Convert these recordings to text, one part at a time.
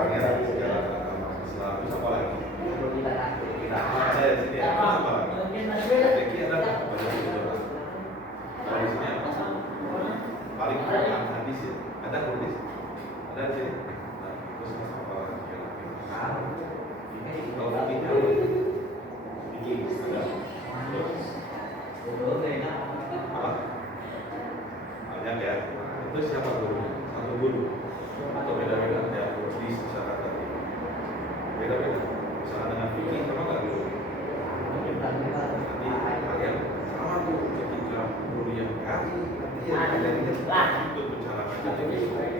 orangnya sejarah agama Islam. Terus apa lagi? Ada di sini apa? Fikih ada banyak juga. Kalau di sini apa? Paling Quran hadis ya. Ada hadis? Ada di sini. Nah, terus apa lagi? Kalau fikihnya apa? Fikih ada. Apa? Banyak ya. Itu siapa gurunya? Satu guru atau beda-beda ya? Di secara tadi beda-beda. Misalnya dengan fikih sama nggak dulu? Nanti kalian sama tuh ketika guru yang kali dia kalian itu bicara jadi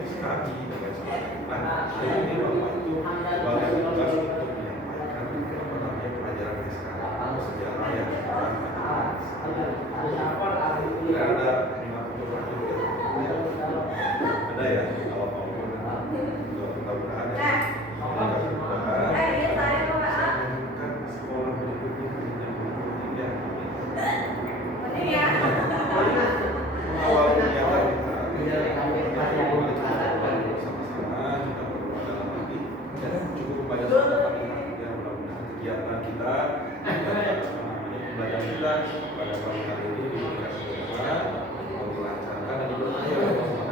sekali dengan sebagainya. Nah, ini bapak itu sebagai tugas untuk menyampaikan apa namanya pelajaran sekarang sejarah yang sekarang ada ada ya kalau mau mudah-mudahan ya kan sekolah berikutnya awal kegiatan kita bersama-sama kita berada lagi dan cukup banyak kesempatan ya mudah-mudahan kegiatan kita belajar kita pada pagi hari ini diberikan keberkahan, dilancarkan dan diberkahi oleh Allah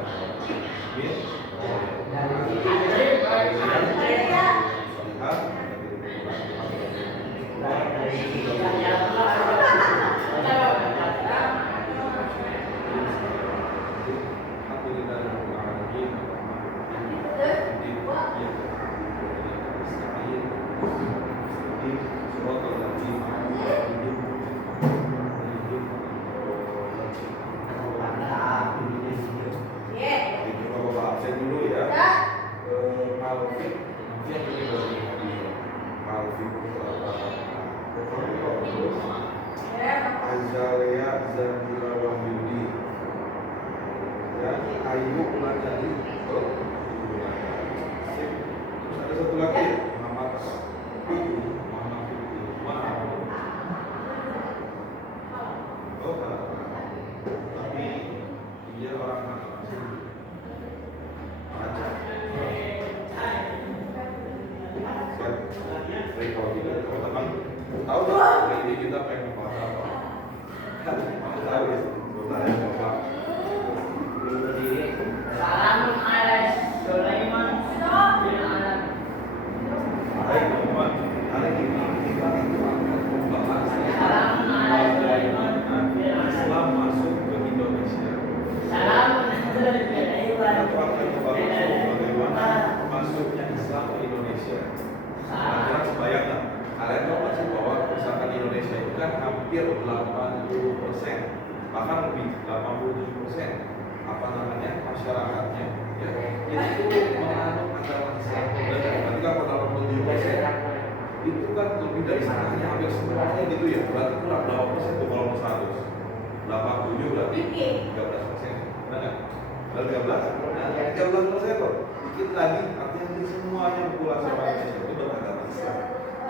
Subhanahu Azalea Zandira Wahyudi dan Ayu Ulanjali. Terus ada satu lagi Muhammad tapi dia orang mana? Baik, kalau tidak teman-teman tahu nggak hari ini kita pengen bahas apa? Tahu ya, bertanya bapak. Salam Alex, Sulaiman, bin Alam. Baik teman-teman, hari ini kita akan membahas Salam Alex, Sulaiman, bin Alam. Islam masuk ke Indonesia. Salam Sulaiman. Kita akan membahas bagaimana masuknya Islam ke Indonesia. Kalian kebayang nggak? Kalian tahu nggak sih bahwa misalkan Indonesia itu kan hampir 80%, bahkan lebih 87% apa namanya masyarakatnya ya itu menganut agama Islam. Dan ketika 87% itu kan lebih dari setengahnya, hampir semuanya gitu ya. Berarti kurang berapa persen tuh kalau 100? 87 berarti 13%. Benar nggak? 13? Nah, 13% loh. Dikit lagi artinya semuanya populasi Indonesia itu beragama Islam.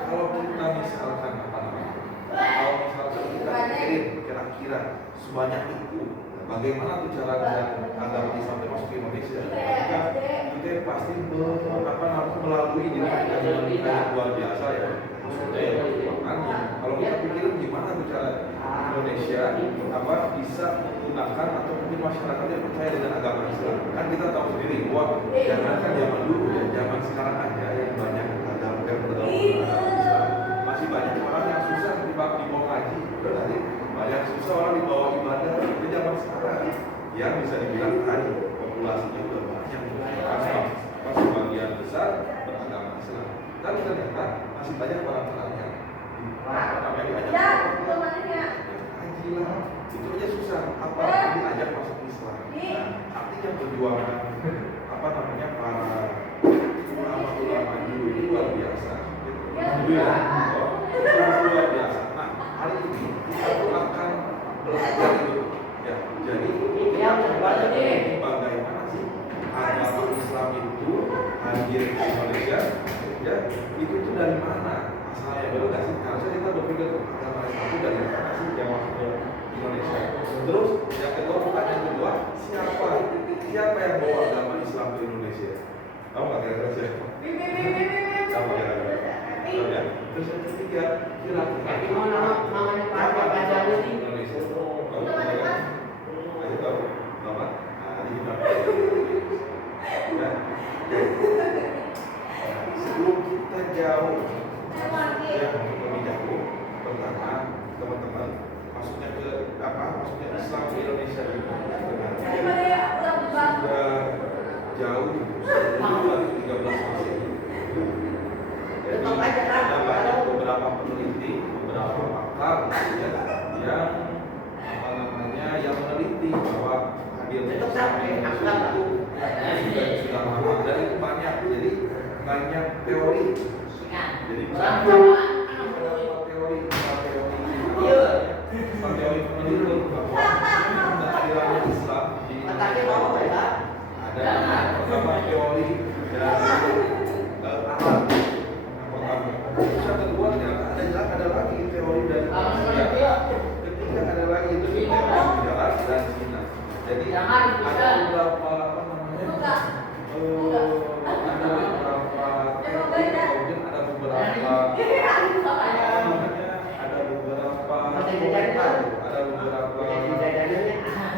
Kalau kita misalkan apa namanya? Kalau misalkan kita pikirin kira-kira sebanyak itu, bagaimana tuh cara dengan agama Islam masuk ke Indonesia? Kita pasti melalui dinamika yang luar biasa ya. Maksudnya ya, makanya kalau kita pikirin gimana tuh cara Indonesia bisa menggunakan atau mungkin masyarakat yang percaya dengan agama Islam. Kan kita tahu sendiri bahwa jangan kan zaman dulu ya, zaman sekarang aja yang banyak agama yang beragama Islam. Masih banyak orang yang susah dibawa haji, berarti banyak susah orang dibawa ibadah di zaman sekarang. Yang bisa dibilang tadi populasinya udah banyak, karena sebagian besar beragama Islam. Tapi ternyata masih banyak orang bertanya, apa namanya diajak haji lah, itu aja susah. Apa diajak masuk Islam? Nah, artinya perjuangan apa namanya para ulama-ulama dulu itu luar biasa. Gitu ya, luar biasa. Nah, hari ini kita akan belajar itu. Ya, jadi kita belajar bagaimana sih agama Islam itu hadir di Indonesia. Ya, itu tuh dari mana asalnya? Betul nggak sih? Harusnya kita berpikir agama Islam itu dari mana sih yang masuk ke Indonesia. Terus yang kedua, pertanyaan kedua, siapa yang bawa agama Islam ke Indonesia? Tahu nggak kira-kira siapa? lihat kira-kira Tapi mau namanya Pak Gajah ini. Indonesia. Tahu kan? Ayo tahu nama? Nah, ini kita ya. Sebelum kita jauh, ya lebih jauh, pertama teman-teman masuknya ke apa? Masuknya Islam ke Indonesia juga. Sudah jauh, sudah 13 Masehi. Jadi ada banyak beberapa peneliti, beberapa pakar ya, yang apa namanya yang meneliti bahwa hadirnya Islam di Indonesia itu sudah lama dan itu banyak. Jadi banyak teori. Jadi beberapa teori meneliti bahwa kehadirannya Islam di Indonesia ada pertama teori dari Arab. Yang kedua ternyata ada lagi teori dari Asia. Ketiga ada lagi itu teori Barat dan Cina. Jadi ada beberapa apa namanya? Ada beberapa teori, kemudian ada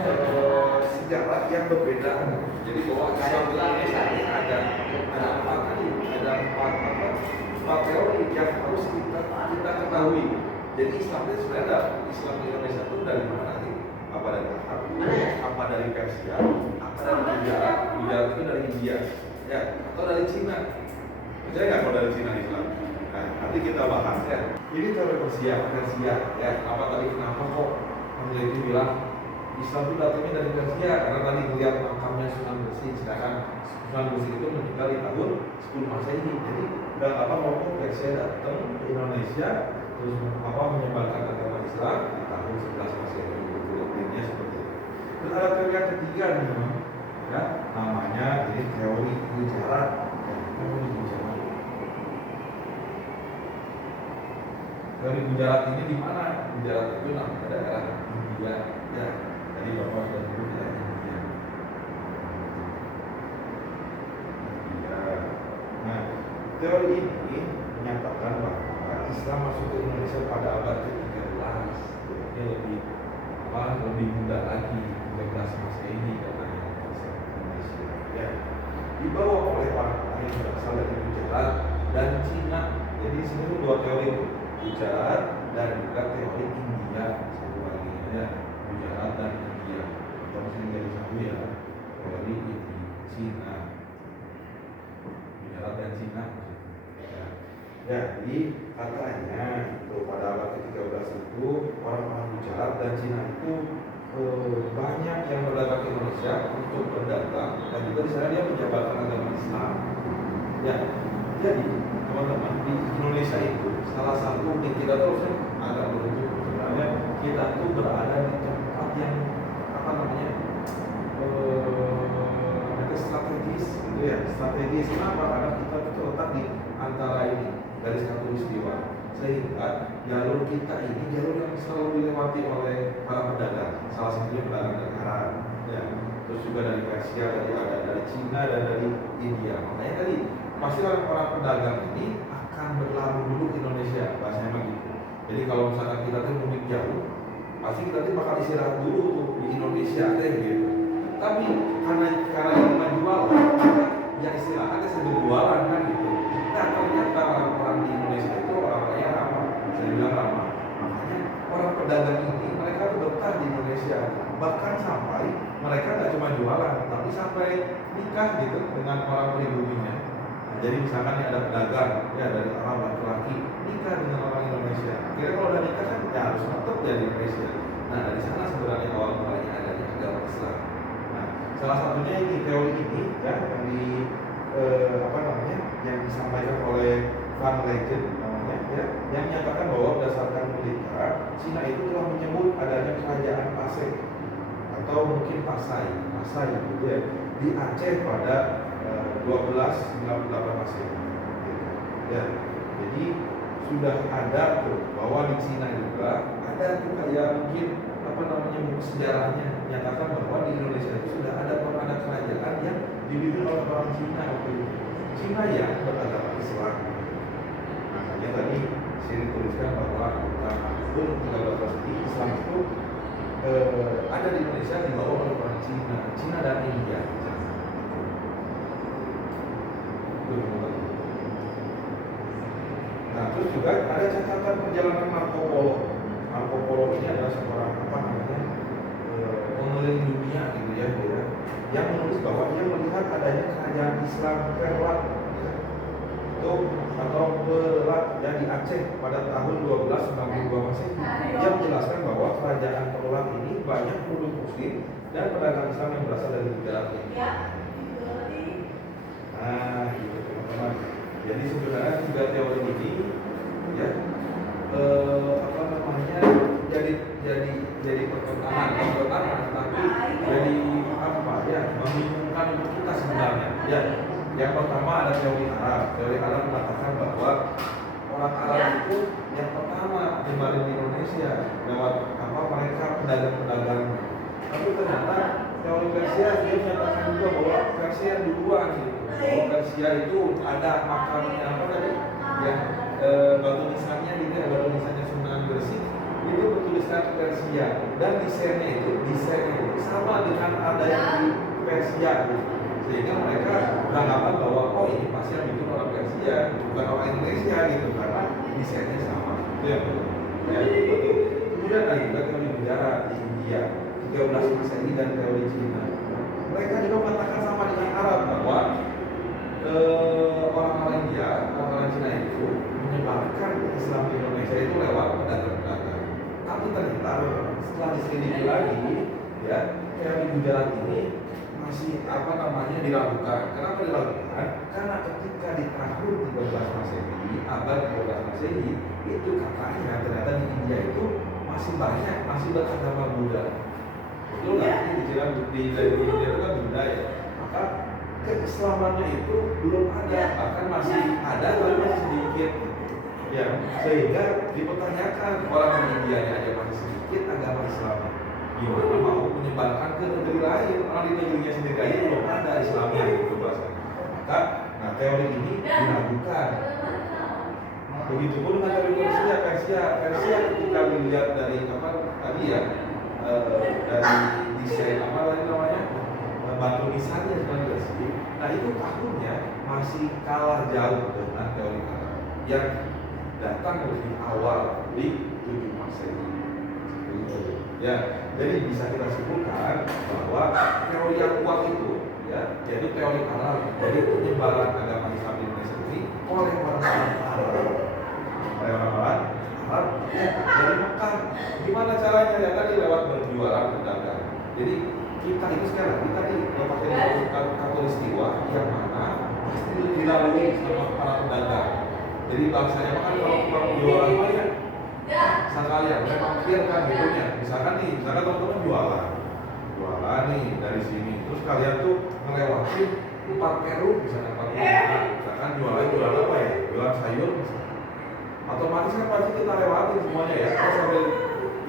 beberapa sejarah yang berbeda. Jadi bahwa Islam di Indonesia ini ada empat teori yang harus kita ketahui. Jadi Islam itu sebenarnya ada Islam di Indonesia itu dari mana sih? Apa dari Arab? Apa dari Persia? Apa dari Gujarat? Gujarat itu dari India, ya? Atau dari Cina? Percaya nggak kalau dari Cina Islam? Nah, nanti kita bahas ya. Ini teori Persia, ya. Apa tadi kenapa kok peneliti bilang Islam itu datangnya dari Persia? Karena tadi melihat makamnya Sunan Gresik, sedangkan Sunan Gresik itu meninggal di tahun 10 Masehi. Jadi dan apa ngomong Persia datang ke Indonesia terus apa menyebarkan agama Islam di tahun 11 Masehi. Intinya seperti itu. Terus ada teori yang ketiga nih, ya, namanya ini teori Gujarat. Teori Gujarat ini di mana? Gujarat itu namanya daerah India, ya. Tadi Bapak sudah sebut daerah India. Nah, teori ini menyatakan bahwa Islam masuk ke Indonesia pada abad ke-13. Ini lebih muda lagi, 13 Masehi katanya Islam ke Indonesia. Ya. Dibawa oleh orang-orang yang berasal dari Gujarat dan Cina. Jadi di sini dua teori, Gujarat dan juga teori India. Satu lagi ya, Gujarat dan India. Kalau sini jadi satu ya, teori Cina. Dan Cina. Ya, jadi katanya itu pada abad ke-13 itu orang-orang Gujarat dan Cina itu banyak yang berdatang ke Indonesia untuk berdagang dan juga di sana dia menjabarkan agama Islam. Ya, jadi teman-teman di Indonesia itu salah satu di kita tuh agak beruntung sebenarnya kita tuh berada di tempat yang apa namanya strategis gitu ya, strategis. Kenapa? Karena kita itu terletak di antara ini garis khatulistiwa, sehingga jalur kita ini jalur yang selalu dilewati oleh para pedagang, salah satunya pedagang dari Arab, ya. Terus juga dari Persia, dari Cina dan dari India. Makanya tadi pasti orang pedagang ini akan berlabuh dulu ke Indonesia, bahasanya begitu. Jadi kalau misalkan kita tuh mudik jauh, pasti kita tuh bakal istirahat dulu tuh di Indonesia deh gitu. Tapi karena ini menjual, ya istilahnya sambil jualan kan gitu. Nah ternyata orang-orang di Indonesia itu orang-orang yang ramah, saya bilang ramah. Makanya orang pedagang ini mereka tuh betah di Indonesia. Bahkan sampai mereka nggak cuma jualan, tapi sampai nikah gitu dengan orang pribuminya. Nah, jadi misalkan ada pedagang ya dari orang laki-laki nikah dengan orang Indonesia. Kira kalau udah nikah kan ya harus tetap di Indonesia. Nah dari sana sebenarnya awal mulanya ada di agama Islam. Salah satunya ini teori ini ya yang yang disampaikan oleh Van Legend namanya ya, yang menyatakan bahwa berdasarkan militer Cina itu telah menyebut adanya kerajaan Pasai atau mungkin Pasai gitu ya di Aceh pada 1298 Masehi gitu. Ya, jadi sudah ada tuh bahwa di Cina juga ada tuh kayak mungkin buku sejarahnya menyatakan bahwa di Indonesia itu sudah ada kerajaan yang dipimpin oleh orang Cina waktu itu. Cina yang beragama Islam. Makanya tadi sini tuliskan bahwa tahun 13 ini Islam itu ada di Indonesia di bawah oleh orang Cina dan India. Nah, terus juga ada catatan perjalanan Marco Polo. Marco Polo ini adalah seorang pengeliling dunia gitu ya, dia yang menulis bahwa dia melihat adanya kerajaan Islam Perlat itu atau Pelat ya di Aceh pada tahun 1292 Masehi. Dia menjelaskan bahwa kerajaan Pelat ini banyak penduduk Muslim dan pedagang Islam yang berasal dari negara India. Nah, gitu teman-teman. Jadi sebenarnya tiga teori ini ya jadi pertentangan tapi jadi apa ya membingungkan untuk kita sebenarnya ya. Yang pertama ada teori Arab mengatakan bahwa orang Arab itu yang pertama menyebar di Indonesia lewat mereka pedagang-pedagang. Tapi ternyata teori Persia dia menyatakan juga bahwa Persia duluan gitu. Bahwa Persia itu ada makamnya yang batu nisannya gitu, batu nisannya Sunan Gresik itu bertuliskan Persia dan desainnya itu sama dengan ada yang di Persia gitu. Sehingga mereka beranggapan bahwa ini pasti yang bikin orang Persia bukan orang Indonesia gitu karena desainnya sama. Itu yang betul. Kemudian ada juga teori negara di India 13 Masehi dan teori Cina. Mereka juga mengatakan sama dengan Arab bahwa orang-orang India, orang-orang Cina itu menyebarkan Islam di Indonesia itu lewat pedagang-pedagang. Tapi ternyata setelah diselidiki lagi, ya teori Gujarat ini masih diragukan. Kenapa diragukan? Karena ketika di tahun 13 Masehi, abad 13 Masehi, itu katanya ternyata di India itu masih beragama Buddha. Betul nggak? Di India itu kan Buddha ya. Maka keislamannya itu belum ada, bahkan masih ada tapi masih sedikit. Ya, sehingga dipertanyakan orang di India aja masih sedikit agama Islamnya. Gimana mau menyebarkan ke negeri lain? Orang di negerinya sendiri aja belum ada Islamnya gitu bahasanya. Maka, teori ini diragukan. Begitupun dengan teori Persia ketika dilihat dari dari desain batu nisannya sebenarnya sih. Nah itu tahunnya masih kalah jauh dengan teori Arab yang datang lebih awal di 7 Masehi. Ya, jadi bisa kita simpulkan bahwa teori yang kuat itu ya, yaitu teori Arab. Jadi penyebaran agama Islam di Indonesia ini oleh orang-orang Arab, dari Mekah. Gimana caranya? Ya tadi lewat berjualan pedagang. Jadi kita itu sekarang pakai katulistiwa yang mana pasti dilalui sama para pedagang. Jadi bahasanya kalau orang jualan ya sekalian mereka pikirkan hidupnya. Misalkan teman-teman jualan nih dari sini, terus kalian tuh melewati 4 Peru misalkan jualan apa ya? Jualan sayur misalkan. Otomatis kan pasti kita lewati semuanya ya. Terus sambil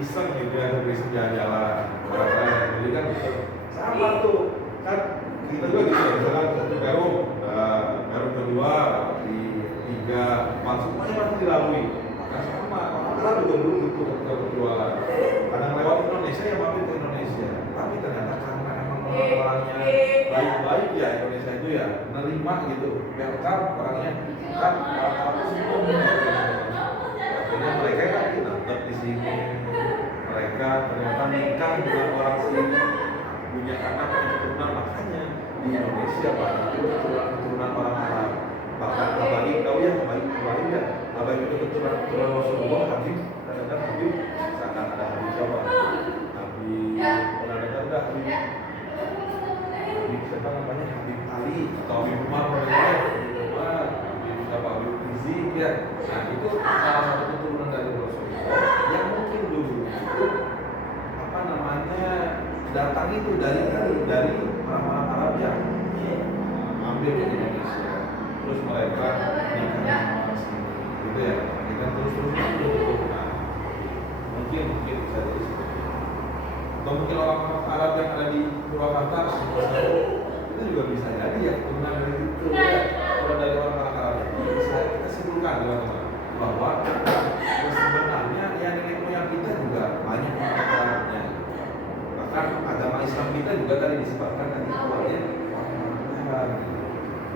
iseng gitu ya, sambil iseng jalan-jalan. Jadi kan sama tuh kan kita juga gitu ya. Misalkan satu Peru kedua di 3, 4 semuanya pasti dilalui. Maka sama orang juga dulu gitu ketika berjualan. Kadang lewat Indonesia ya mampir ke Indonesia. Tapi ternyata karena emang orang-orangnya baik-baik ya Indonesia itu ya nerima gitu. Welcome orangnya kan apa semua. Akhirnya mereka kan tetap di sini. Mereka ternyata nikah dengan orang sini, punya anak, punya keturunan. Makanya di Indonesia banyak keturunan orang Arab. Bahkan abadi itu keturunan Rasulullah, Habib. Kadang-kadang Habib, misalkan ada Habib siapa? Habib, pernah dengar nggak Habib? Habib siapa namanya? Habib Ali atau Habib Umar Habib Rizik ya. Nah itu salah satu keturunan dari Rasulullah yang mungkin dulu itu datang itu dari orang-orang Arab yang ambil ke Indonesia, terus mereka nikah di sini, gitu ya. Kita terus mungkin bisa dari situ. Atau mungkin orang Arab yang ada di Purwakarta itu juga bisa jadi ya keturunan dari itu ya. Kalau dari orang Arab bisa kita simpulkan teman-teman bahwa kita juga banyak manfaatnya. Bahkan agama Islam kita juga tadi disebutkan tadi awalnya orang.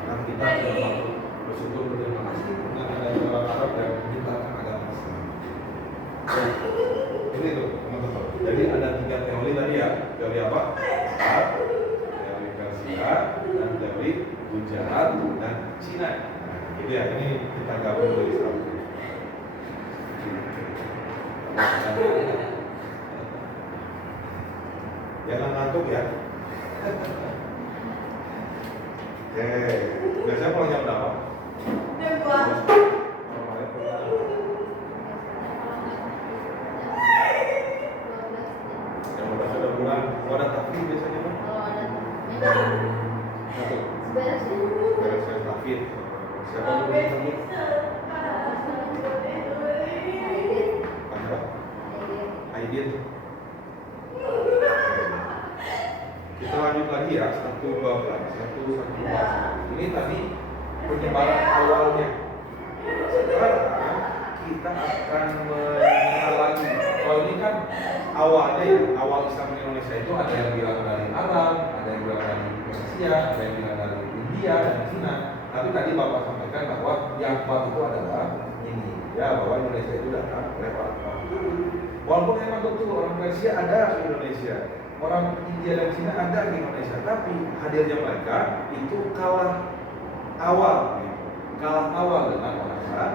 Nah, kita juga bersyukur berterima kasih dengan adanya orang Arab yang menciptakan agama Islam. Ini tuh teman-teman. Jadi ada 3 teori tadi ya. Teori apa? Arab, teori Persia, dan teori Gujarat dan Cina. Nah, gitu ya. Ini kita gabung dari Islam. Jangan ngantuk ya. Oke, biasanya pulang jam berapa? Jam 2. Jam berapa sudah pulang? Kalau ada takbir biasanya Pak? Ngantuk. Beres takbir. Siapa yang pulang takbir? Apa? Aidin. Kita lanjut lagi ya, 1:12. Ini tadi penyebaran awalnya. Sekarang kita akan mengenal lagi. Kalau ini kan awalnya ya, awal Islam di Indonesia itu ada yang bilang dari Arab, ada yang bilang dari Persia, ada yang bilang dari India dan Cina. Tapi tadi Bapak sampaikan bahwa yang kuat itu adalah ini, ya bahwa Indonesia itu datang lewat orang. Walaupun memang betul orang Persia ada di Indonesia, orang India dan Cina ada di Indonesia, tapi hadirnya mereka itu kalah awal dengan orang Arab.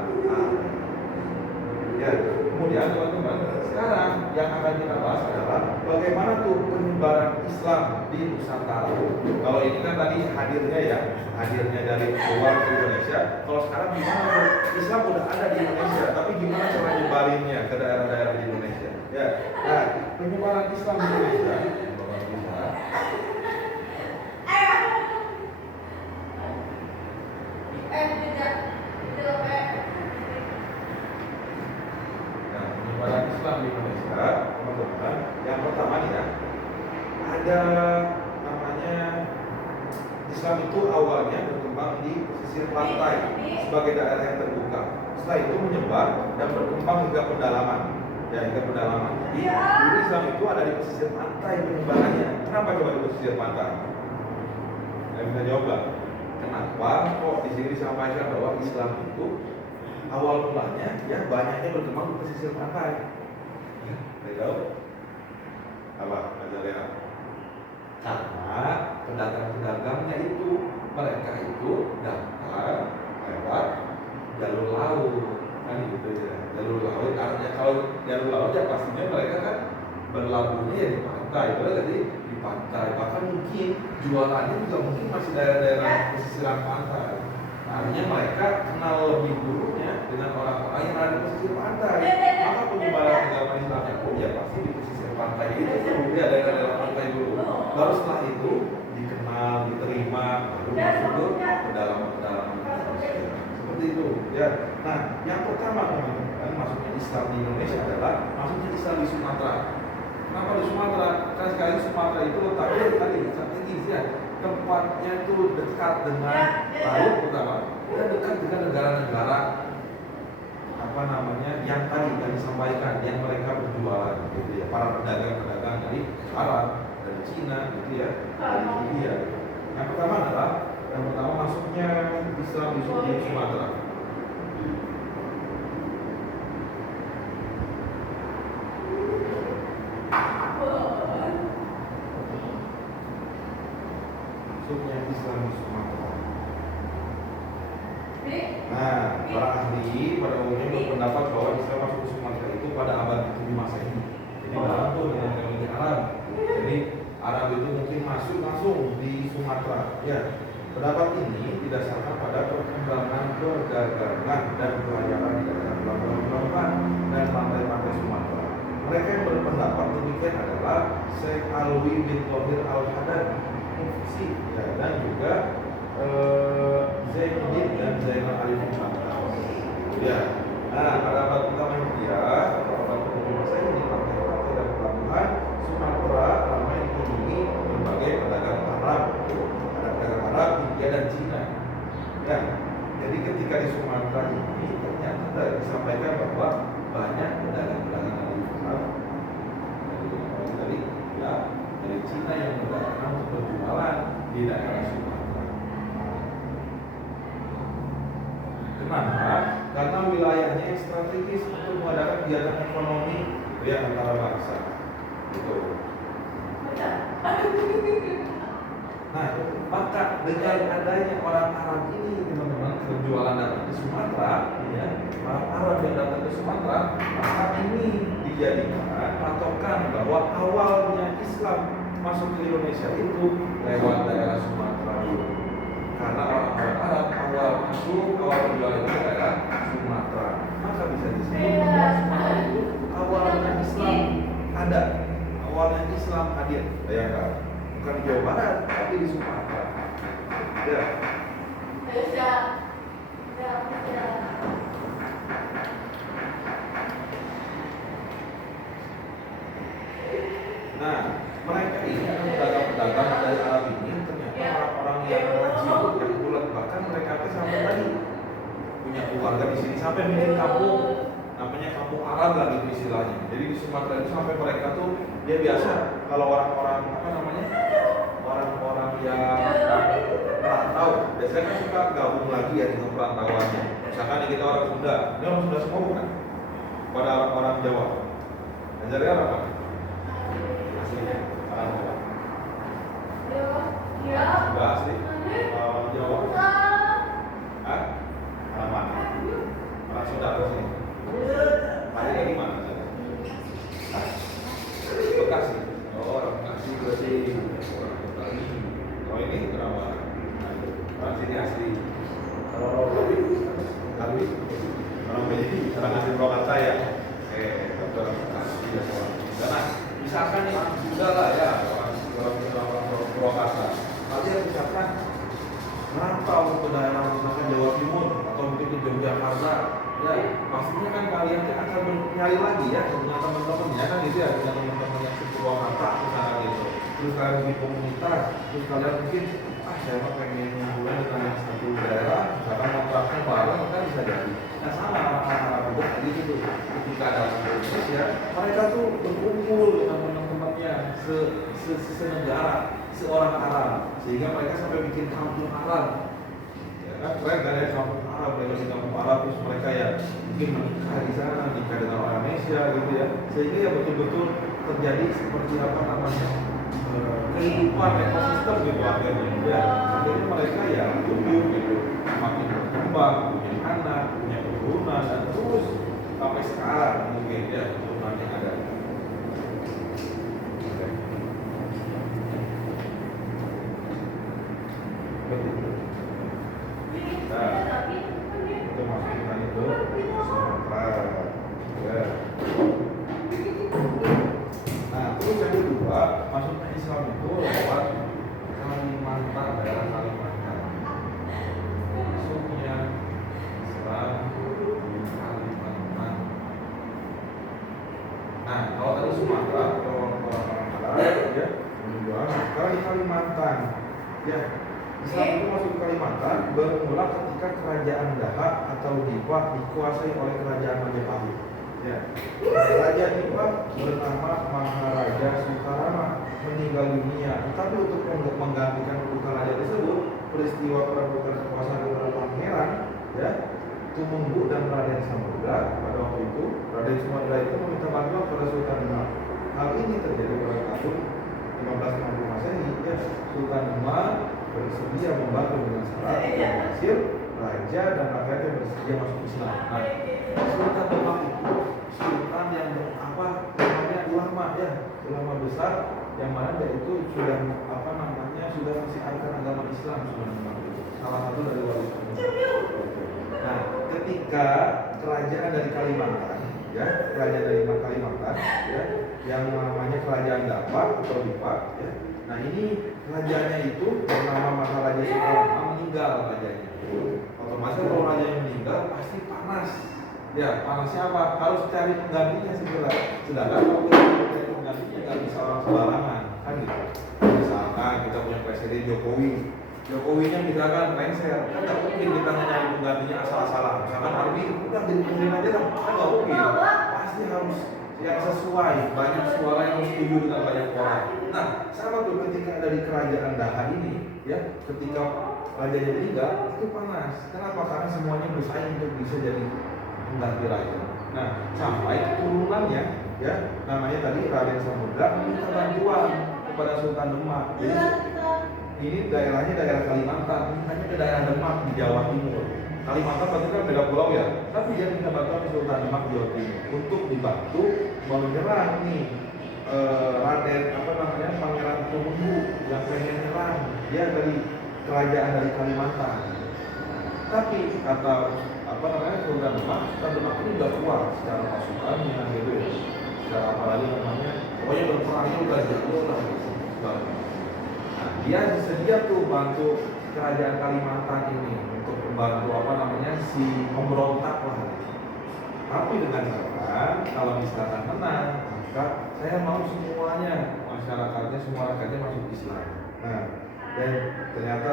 Ya, kemudian teman-teman, sekarang yang akan kita bahas adalah bagaimana tuh penyebaran Islam di Nusantara. Kalau ini kan tadi hadirnya dari luar Indonesia. Kalau sekarang gimana tuh? Islam udah ada di Indonesia, tapi gimana cara nyebarinnya ke daerah-daerah di Indonesia? Ya, nah penyebaran Islam di Indonesia, Bapak bisa. Nah, penyebaran Islam di Indonesia, teman-teman, yang pertama nih ya, ada namanya Islam itu awalnya berkembang di pesisir pantai sebagai daerah yang terbuka. Setelah itu menyebar dan berkembang hingga pedalaman. Jadi dulu Islam itu ada di pesisir pantai penyebarannya. Kenapa coba di pesisir pantai? Saya bisa jawab nggak? Kenapa kok di sini disampaikan bahwa Islam itu awal mulanya ya banyaknya berkembang di pesisir pantai? Saya jawab apa? Aja lihat. Karena pedagang-pedagangnya itu mereka itu datang lewat jalur laut kan gitu ya. Jalur laut artinya kalau jalur laut ya pastinya mereka kan berlabuhnya ya di pantai, berarti di pantai, bahkan mungkin jualannya juga mungkin masih daerah-daerah pesisiran pantai. Nah, artinya mereka kenal lebih dulunya dengan orang-orang yang ada di pesisir pantai. Maka penyebaran agama Islamnya pun ya pasti di pesisir pantai itu ya daerah-daerah pantai dulu. Baru setelah itu dikenal, diterima, baru masuk ke pedalaman-pedalaman seperti itu ya. Nah, yang pertama teman-teman masuknya Islam di Indonesia adalah masuknya Islam di Sumatera. Kenapa di Sumatera? Karena sekali Sumatera itu letaknya tadi strategis ya, tempatnya itu dekat dengan laut pertama dan dekat dengan negara-negara apa namanya yang tadi yang disampaikan yang mereka berjualan gitu ya, para pedagang-pedagang dari Arab, dari Cina gitu ya, dari India. Yang pertama masuknya Islam di Sumatera. Masuknya Islam di Sumatera. Nah, para ahli pada umumnya berpendapat bahwa Islam masuk ke Sumatera itu pada abad ke-7 Masehi. Jadi dalam tuh dengan teologi Arab. Jadi Arab itu mungkin masuk langsung di Sumatera. Ya, pendapat ini didasarkan pada perkembangan perdagangan dan pelayaran di daerah pelabuhan dan pantai-pantai Sumatera. Mereka yang berpendapat demikian adalah Syekh Alwi bin Thohir Al-Haddad, Mufti, ya, dan juga Zainuddin dan Zainal Arifin Mantap. Ya, nah pada abad pertama Hijriah atau abad ke-7 Masehi di pantai-pantai dan pelabuhan Sumatera ramai dikunjungi berbagai pedagang Arab. Ada pedagang Arab, India dan Cina. Ya, jadi ketika di Sumatera ini ternyata disampaikan bahwa banyak pedagang-pedagang dari Arab, dari ya, dari Cina yang berdatangan untuk berjualan di daerah Sumatera. Kenapa? Karena wilayahnya yang strategis untuk mengadakan kegiatan ekonomi ya antara bangsa. Gitu. Nah, maka dengan adanya orang Arab ini teman-teman berjualan datang ke Sumatera, ya, orang Arab yang datang ke Sumatera, maka ini dijadikan patokan bahwa awalnya Islam masuk ke Indonesia itu lewat daerah Sumatera dulu. Karena orang-orang Arab awal masuk, awal berjualan itu daerah Sumatera, maka bisa disebut bahwa Sumatera itu awalnya Islam ada, awalnya Islam hadir. Bayangkan, bukan di Jawa Barat, tapi di Sumatera. Ya. Nah, mereka ini pedagang-pedagang dari Arab ini ternyata orang-orang yang rajin, yang ulet, bahkan mereka tuh sampai tadi punya keluarga di sini, sampai bikin kampung, namanya kampung Arab lah gitu istilahnya. Jadi di Sumatera itu sampai mereka tuh dia biasa kalau orang-orang apa namanya orang-orang yang perantau, biasanya kan suka gabung lagi ya dengan perantauannya. Misalkan kita orang Sunda, ini orang Sunda semua bukan? Pada orang Jawa, ajarnya apa? Aslinya orang Jawa. Sunda asli. Orang Jawa. Hah? Orang mana? Orang Sunda atau sini? Masih dari mana? Hah? Bekasi. Oh, orang Bekasi berarti orang Betawi. Oh ini kenapa? Orang sini asli. Kalau Betawi, orang Betawi, orang asli Purwakarta ya. Orang Bekasi ya orang. Nah, misalkan nih sudah lah ya orang Purwakarta. Kalian misalkan merantau ke daerah misalkan Jawa Timur atau mungkin ke Yogyakarta, ya pastinya kan kalian akan mencari lagi ya dengan teman-temannya kan gitu ya, dengan teman-teman yang Purwakarta misalkan gitu. Terus kalian bikin komunitas, terus kalian mungkin saya mah pengen hubungan dengan yang satu daerah, misalkan kontraknya bareng kan bisa jadi. Nah sama orang-orang juga tadi gitu, ketika dalam Indonesia mereka tuh berkumpul dengan teman-temannya senegara, seorang Arab, sehingga mereka sampai bikin kampung Arab. Ya kan keren kan ya kampung Arab, mereka di kampung Arab terus mereka ya mungkin menikah di sana, nikah dengan orang Indonesia gitu ya, sehingga ya betul-betul terjadi seperti apa namanya kehidupan ekosistem gitu akhirnya ya. Akhirnya mereka ya tumbuh gitu, makin berkembang, punya anak, punya keturunan dan terus sampai sekarang mungkin ya keturunan yang ada. Nah, itu maksudnya itu Sumatera ya. Nah, terus yang kedua, masuknya Islam itu lewat Kalimantan, daerah Kalimantan. Masuknya Islam di Kalimantan. Nah, kalau tadi Sumatera, kalau orang ya, menjual. Sekarang di Kalimantan, ya. Islam itu masuk ke Kalimantan bermula ketika kerajaan Dahak atau Dipah dikuasai oleh kerajaan Majapahit. Ya. Raja Dipah bernama Maharaja Sukarama meninggal dunia. Tetapi untuk menggantikan kedudukan raja tersebut, peristiwa perebutan kekuasaan antara pangeran, ya, Tumenggung dan Raden Samudra pada waktu itu, Raden Samudra itu meminta bantuan kepada Sultan Demak. Hal ini terjadi pada tahun 1560 Masehi. Ya, Sultan Demak bersedia membantu dengan syarat yang berhasil raja dan rakyatnya bersedia masuk Islam. Nah, Sultan Demak itu sultan yang apa namanya ulama ya, ulama besar yang mana dia itu sudah apa namanya sudah mensiarkan agama Islam Sultan itu. Salah satu dari wali songo. Nah, ketika kerajaan dari Kalimantan, ya, kerajaan dari Kalimantan, ya, yang namanya kerajaan Dapar atau Dipah, ya. Nah ini rajanya itu bernama Maharaja Sukarama meninggal rajanya. Otomatis kalau raja yang meninggal pasti panas. Ya panasnya apa? Harus cari penggantinya segera. Sedangkan kalau kita cari penggantinya nggak bisa orang sembarangan, kan gitu. Misalkan kita punya Presiden Jokowi, Jokowinya misalkan lengser, kan nggak mungkin kita nyari penggantinya asal-asalan. Misalkan Arbi, udah jadi presiden aja lah, kan nggak mungkin. Pasti harus yang sesuai, banyak suara yang setuju dengan banyak orang. Nah, sama tuh ketika ada di kerajaan Daha ini, ya, ketika rajanya meninggal, itu panas. Kenapa? Karena semuanya bersaing untuk bisa jadi pengganti raja. Nah, sampai keturunannya, ya, namanya tadi Raden Samudra meminta bantuan kepada Sultan Demak. Jadi, ini daerahnya daerah Kalimantan, hanya ke daerah Demak di Jawa Timur. Kalimantan berarti kan beda pulau ya, tapi dia minta bantuan ke Sultan Demak Jawa Timur untuk dibantu menyerang nih Raden Pangeran Tumenggu yang pengen nyerang dia dari kerajaan dari Kalimantan. Tapi kata Sultan Demak ini nggak kuat secara pasukannya gitu ya, secara apalagi pokoknya berperangnya udah jauh lah gitu. Dia bersedia tuh bantu kerajaan Kalimantan ini untuk membantu si pemberontak lah. Tapi dengan catatan kalau misalkan menang, maka saya mau semuanya semua rakyatnya masuk Islam. Nah, dan ternyata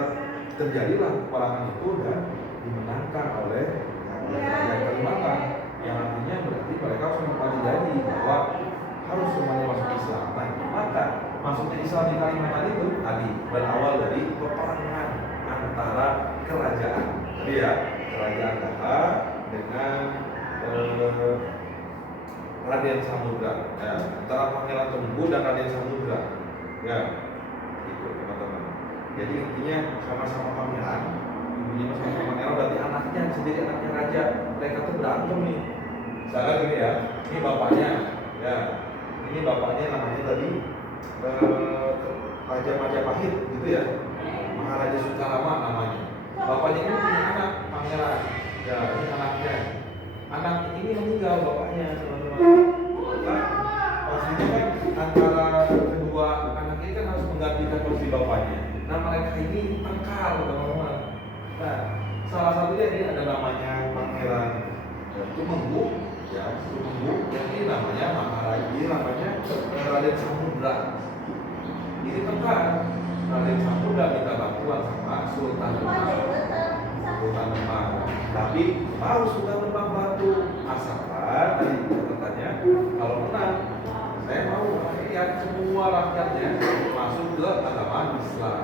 terjadilah peperangan itu dan dimenangkan oleh kerajaan Kalimantan, yang artinya berarti mereka harus menepati janji bahwa harus semuanya masuk Islam. Nah, maka masuknya Islam di Kalimantan itu tadi berawal dari peperangan antara kerajaan, kerajaan Daha dengan Raden Samudra, ya, antara Pangeran Tumenggu dan Raden Samudra, ya, itu teman-teman. Jadi intinya sama-sama pangeran, ibunya sama-sama pangeran, berarti anaknya sendiri anaknya raja, mereka tuh berantem nih. Misalkan gini ya, ini bapaknya, ya, ini bapaknya namanya tadi Raja Majapahit gitu ya, Maharaja Soekarno namanya. Bapaknya ini punya anak pangeran, ya, ini anaknya. Anak ini meninggal bapaknya, teman-teman. Maka pastinya kan antara kedua anak ini kan harus menggantikan posisi bapaknya. Nah, mereka ini tengkar, teman-teman. Nah, salah satunya ini ada namanya Pangeran Tumenggu, ya, Tumenggu. Yang ini namanya Maharaja, ini namanya Raden Samudra. Ini tengkar. Raden Samudra minta bantuan sama Sultan Demak. Tapi mau Sultan Demak bantu asalkan tadi catatannya kalau menang saya mau rakyat semua rakyatnya masuk ke agama Islam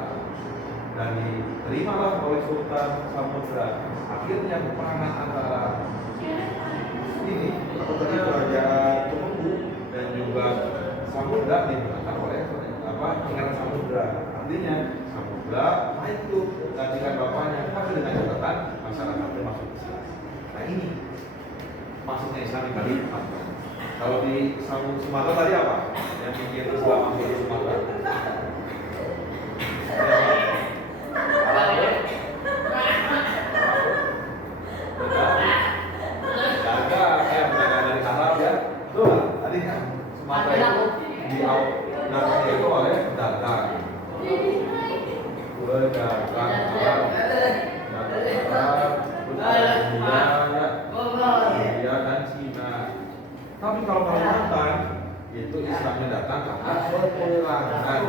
dan diterimalah oleh Sultan Samudra. Akhirnya peperangan antara ini kerajaan Tumenggu dan juga Samudra dimenangkan oleh Pangeran Samudra. Artinya Samudra naik tuh gantikan bapaknya, tapi dengan catatan masyarakatnya masuk Islam. Nah, ini masuknya Islam di Kalimantan. Kalau di Sumatera tadi apa? Yang bikin Islam masuk di Sumatera? Dagang dari Arab ya. Tuh, tadi kan Sumatera itu diawasi itu oleh dagang. India dan Cina. Tapi kalau Kalimantan itu Islamnya datang karena peperangan.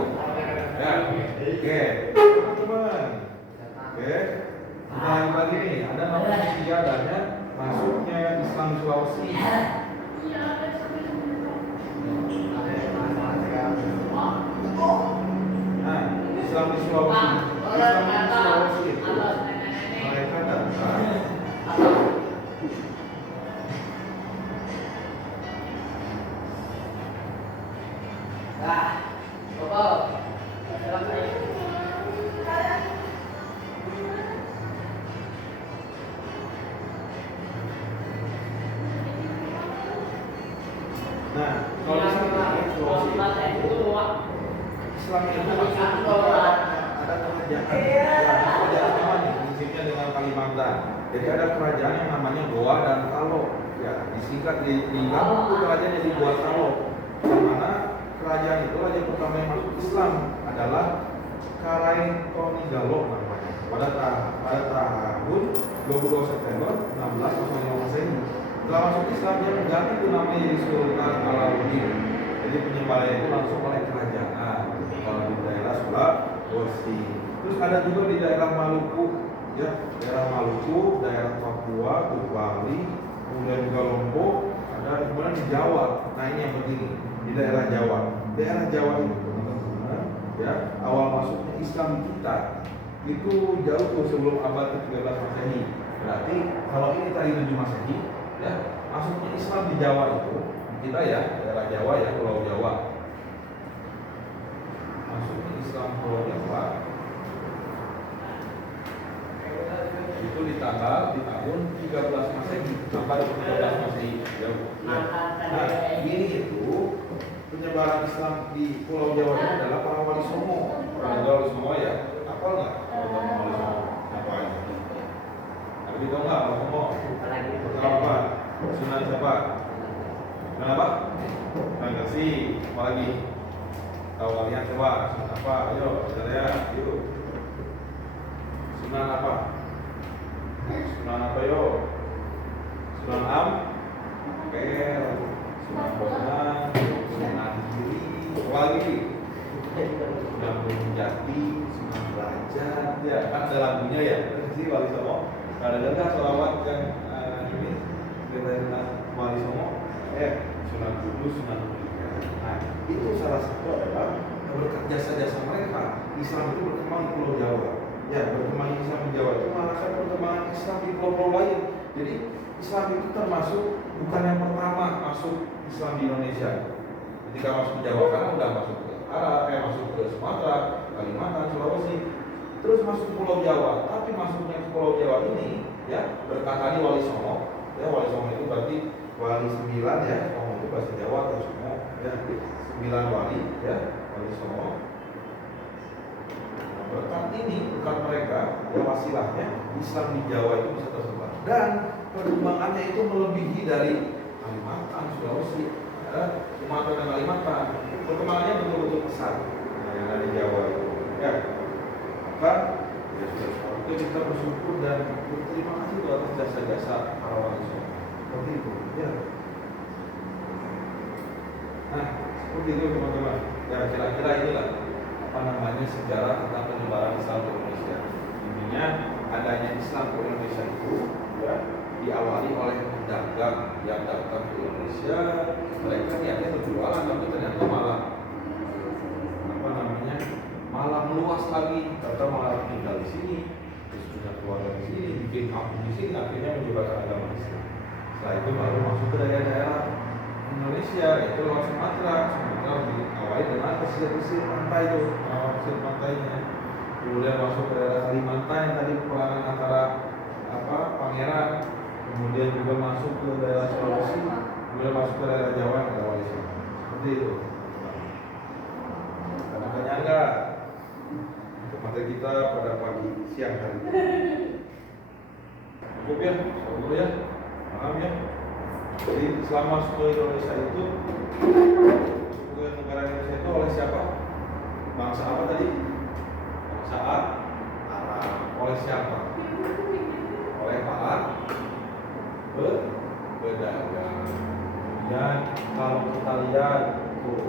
Ya, oke, teman-teman. Oke, kita lagi nih ada namanya sejarahnya masuknya Islam di Sulawesi. Nah, Islam di Sulawesi itu mereka datang kalau di sini Sulawesi itu Islam itu masuk ada kerajaan sama nih prinsipnya dengan Kalimantan. Jadi ada kerajaan yang namanya Goa dan Talo. Ya, disingkat digabung itu kerajaan jadi Goa Talo. Di mana kerajaan itu raja pertama yang masuk Islam adalah Karain Tonigalo namanya. Pada tahun 22 September 1605 Masehi. Setelah masuk Islam dia mengganti itu namanya jadi Sultan Alauddin. Jadi penyembahnya itu langsung oleh kerajaan kalau di daerah Sulawesi. Terus ada juga di daerah Maluku, ya, daerah Maluku, daerah Papua, Bali, kemudian juga Lombok, ada kemudian di Jawa. Nah ini yang penting di daerah Jawa. Daerah Jawa itu teman-teman, ya, awal masuknya Islam di kita itu jauh tuh sebelum abad ke-13 Masehi. Berarti kalau ini tadi 7 Masehi, ya, masuknya Islam di Jawa itu kita ya, daerah Jawa ya, Pulau Jawa. Masuknya Islam Pulau Jawa itu di tahun 13 Masehi sampai 13 Masehi jauh. Nah, ini itu penyebaran Islam di Pulau Jawa ini adalah para wali songo. Wali songo ya, apa enggak? Wali songo apa ini? Tapi tahu nggak wali songo? Apa? Sunan siapa? Sunan apa? Sunan Gesi. Apa lagi? Tahu kalian coba? Sunan apa? Ayo, saya, yuk. Sunan apa? Sunan apa yo? Sunan Ampel, Sunan Bonang, Sunan Giri, apa lagi? Sunan Gunung Jati, Sunan Derajat, ya kan ada lagunya ya. Sih Wali Songo. Ada kan selawat yang ini kita Wali Songo, Sunan Kudus, Sunan Mulia. Nah itu salah satu adalah berkat jasa-jasa mereka Islam itu berkembang di Pulau Jawa. Ya, berkembang Islam di Jawa itu mengalahkan perkembangan Islam di pulau-pulau lain. Jadi Islam itu termasuk bukan yang pertama masuk Islam di Indonesia. Ketika masuk di Jawa kan udah masuk ke Arab, masuk ke Sumatera, Kalimantan, Sulawesi, terus masuk ke Pulau Jawa. Tapi masuknya ke Pulau Jawa ini, ya berkat tadi Wali Songo, ya Wali Songo itu berarti wali 9 ya, Songo itu bahasa Jawa atau Songo, ya 9 wali, ya Wali Songo. Berkat ini, berkat mereka, ya wasilahnya Islam di Jawa itu bisa tersebar dan perkembangannya itu melebihi dari Kalimantan, Sulawesi, ya, Sumatera dan Kalimantan. Perkembangannya betul-betul besar yang ada di Jawa itu. Ya, maka ya sudah itu kita bersyukur dan berterima kasih atas jasa-jasa para wali songo. Seperti itu, ya. Nah, seperti itu teman-teman. Ya kira-kira inilah apa namanya sejarah tentang penyebaran Islam ke Indonesia. Intinya adanya Islam ke Indonesia itu ya diawali oleh pedagang yang datang ke Indonesia. Mereka niatnya berjualan tapi ternyata malah apa namanya malah meluas lagi. Ternyata malah tinggal di sini, terus punya keluarga di sini, bikin kampung di sini, akhirnya menyebarkan agama Islam. Setelah itu baru masuk ke daerah-daerah Indonesia, itu lewat Sumatera diawali dengan pesisir pantai itu, pesisir pantainya. Kemudian masuk ke daerah Kalimantan yang tadi peperangan antara pangeran, kemudian juga masuk ke daerah Sulawesi, kemudian masuk ke daerah Jawa yang ada wali songo. Seperti itu. Karena penyangga untuk materi kita pada pagi siang hari ini. Cukup ya, dulu ya, paham ya. Jadi selama masuk ke Indonesia itu, ke negara Indonesia itu oleh siapa? Bangsa apa tadi? Bangsa Arab. Oleh siapa? Oleh para pedagang. Kemudian kalau kita lihat tuh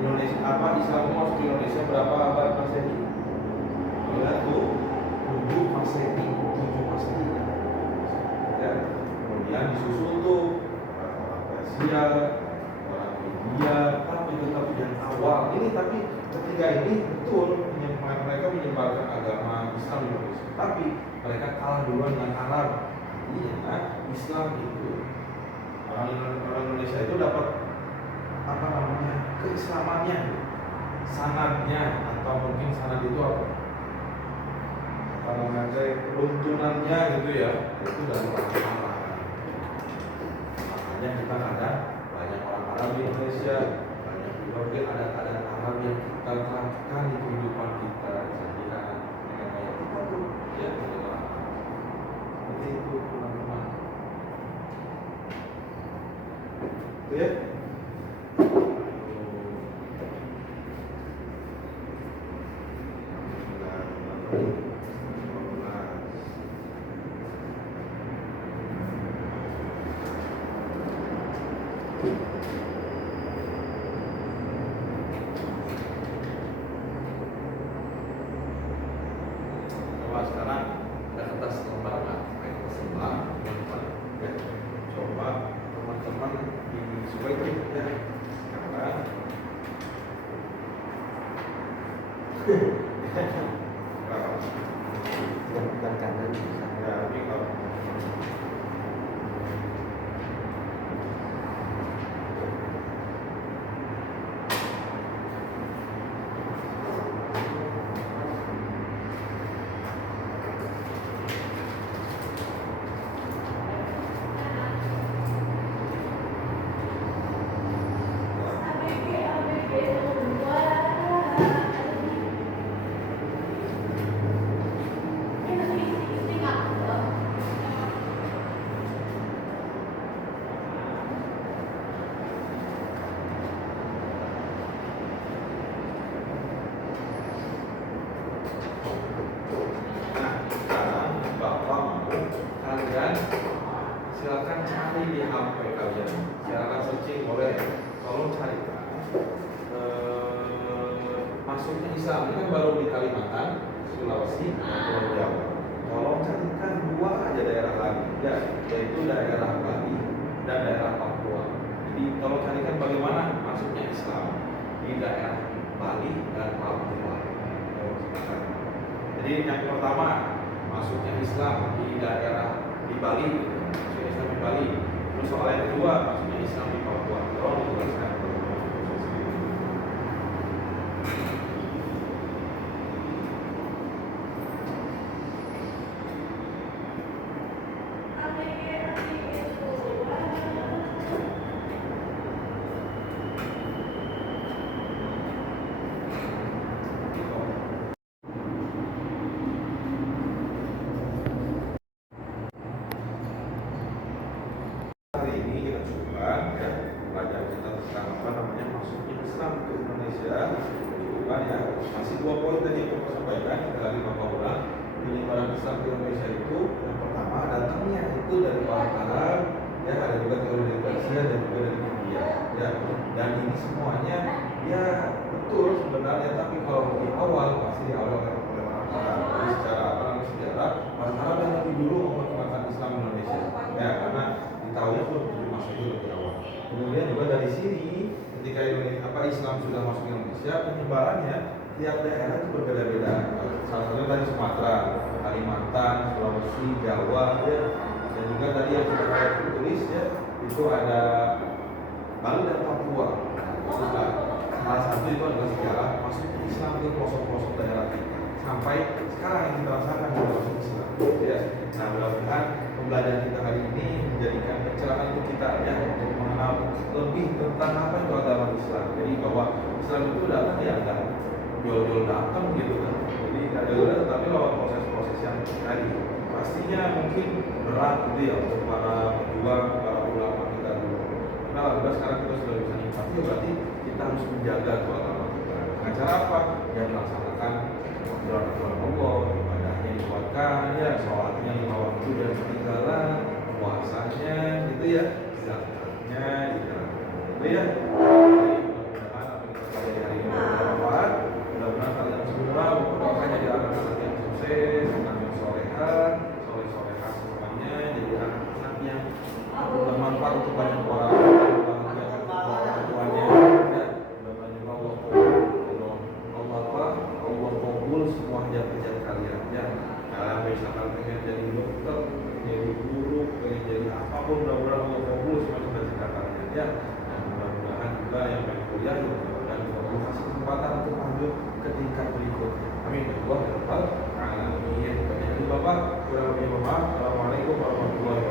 Indonesia Islam itu masuk ke Indonesia berapa abad Masehi? Lihat tuh 7 Masehi, 7 Masehi. Ya. Kemudian disusul tuh orang Persia, orang India, tapi tetap yang awal ini. Tapi ketika ini betul mereka menyebarkan agama Islam di Indonesia, tapi mereka kalah duluan dengan Arab. Iya, Islam itu orang Indonesia itu dapat apa namanya keislamannya, sanadnya atau mungkin sanad itu apa namanya runtunannya gitu ya, itu dari orang Arab. Makanya kita ada banyak orang Arab di Indonesia, banyak juga mungkin adat-adat Arab yang kita terapkan di kehidupan kita, jadikan kayak kita tuh ya dari orang Arab. Seperti itu teman-teman. Itu ya. supaya itu ya karena bukan kanan ya ini kalau sekarang Bapak kalian silakan cari di HP kalian, silakan searching boleh, tolong carikan masuknya Islam ini kan baru di Kalimantan, Sulawesi, Pulau Jawa. Tolong carikan dua aja daerah lagi, ya, yaitu daerah Bali dan daerah Papua. Jadi tolong carikan bagaimana masuknya Islam di daerah Bali dan Papua. Jadi yang pertama masuknya Islam di daerah di Bali, masuknya Islam di Bali. Terus soal yang kedua masuknya Islam di Papua. Tolong dituliskan. Hari ini kita coba ya pelajaran kita tentang apa namanya masuknya Islam ke Indonesia. Coba ya masih dua poin tadi yang Bapak sampaikan, sekali lagi Bapak ulang. Penyebaran Islam ke Indonesia itu yang pertama datangnya itu dari orang Arab, ya ada juga dari Persia dan juga dari India, ya. Dan ini semuanya ya betul sebenarnya, tapi kalau di awal pasti diawali oleh orang Arab. Jadi secara apa namanya sejarah orang Arab yang lebih dulu memperkenalkan Islam Indonesia, ya karena tahunya pun masuk itu lebih awal. Kemudian juga dari sini ketika Indonesia Islam sudah masuk ke Indonesia, penyebarannya tiap daerah itu berbeda-beda. Salah satunya tadi Sumatera, Kalimantan, Sulawesi, Jawa, ya. Dan juga tadi yang sudah saya tulis ya itu ada Bali dan Papua. Itu salah satu itu adalah sejarah masuk Islam ke pelosok-pelosok daerah kita sampai sekarang yang kita rasakan sudah masuk Islam. Ya. Nah mudah-mudahan pembelajaran kita hari ini menjadikan pencerahan untuk kita ya untuk mengenal lebih tentang apa itu agama Islam. Jadi bahwa Islam itu datang ya enggak jol-jol datang gitu kan. Jadi enggak jol-jol tapi lewat proses-proses yang tadi pastinya mungkin berat gitu ya untuk para pejuang, para ulama kita dulu. Nah alhamdulillah sekarang kita sudah bisa nikmati, berarti kita harus menjaga tuh agama kita. Dengan cara apa? Ya melaksanakan aturan-aturan Allah, ibadahnya dikuatkan, ya sholatnya 5 waktu dan ketinggalan, puasanya gitu ya, zakatnya dijalankan. Itu ya. Jadi mudah-mudahan apa yang kita pelajari hari ini bermanfaat. Mudah-mudahan kalian semua doakan jadi anak-anak yang sukses, anak yang solehah, soleh-solehah semuanya, jadi anak-anak yang bermanfaat untuk banyak orang, bahagia untuk orang tuanya. Ya, mudah-mudahan juga Allah kabul semua kerja kalian ya. Kalian misalkan pengen jadi dokter, jadi guru, pengen jadi apapun, mudah-mudahan Allah kabul semua cita-cita kalian ya. Dan mudah-mudahan juga yang pengen kuliah dan juga Allah kasih kesempatan untuk lanjut ke tingkat berikutnya. Amin. Ya Allah ya Rabbal alamin. Jadi Bapak, kurang lebih mohon maaf. Assalamualaikum warahmatullahi wabarakatuh.